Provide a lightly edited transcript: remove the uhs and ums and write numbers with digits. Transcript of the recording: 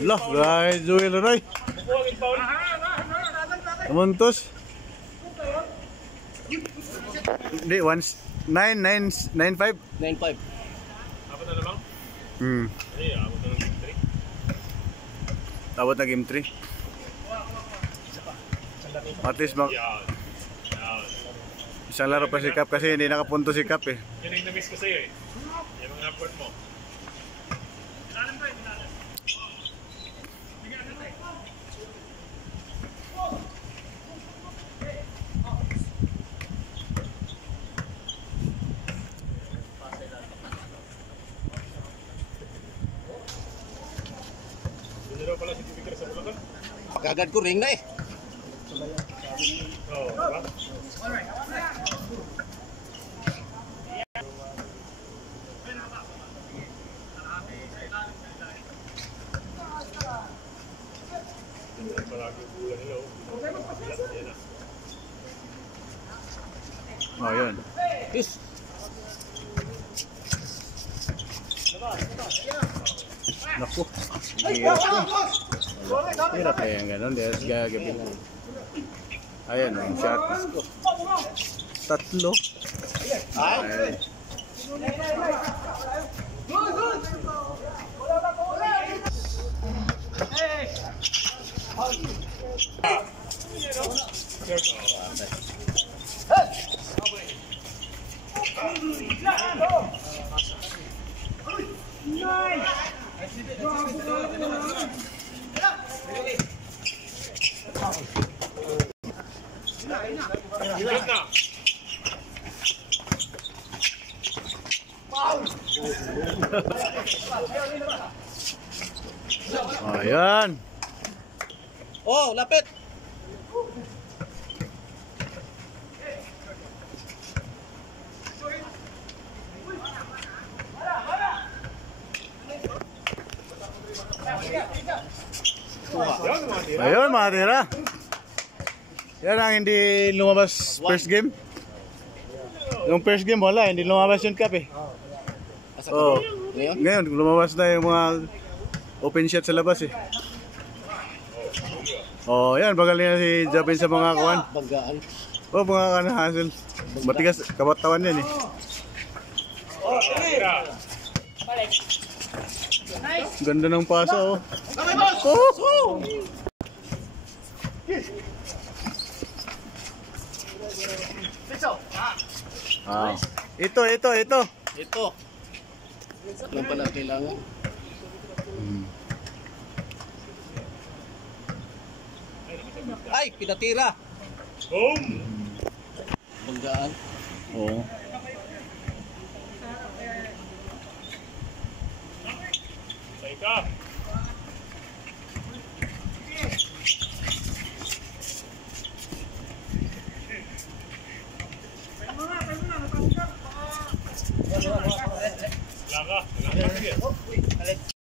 Lah, guys, Joel Roy. Muntos. Hindi, 9.95. 9.5. Abot na lang? Abot na lang game 3. Abot na game 3. At least isang laro pa si Cap kasi hindi nakapunto si Cap eh. Yun yung na-miss ko sa'yo eh. Yung mga effort mo. Pala si Tibikar sa Bulacan. Pagkagad ko ring na eh. Oo, diba? Palagi bulan nila. Oh, yun. Yes. Naku. Hirap eh yung gano'n. Dahil gagabi lang. Ayan, ang shot. Tatlo. Ay. Ayan. Oh, lapit. Ayun, mga tira. Yan ang hindi lumabas first game. Yung first game wala, hindi lumabas yung Cap eh. Oh, ngayon lumabas na yung mga open shot sa labas eh. Oh, yan, bagal niya si Japin sa mga kuwan. Banggaan. Oh, mga hassle. Matigas kabatawan yan eh. Ganda ng paso oh. Oh! Ah. Ito. Ito. Lang pala kailangan. Ay, pinatira. Boom! Banggaan. Oo. Teka.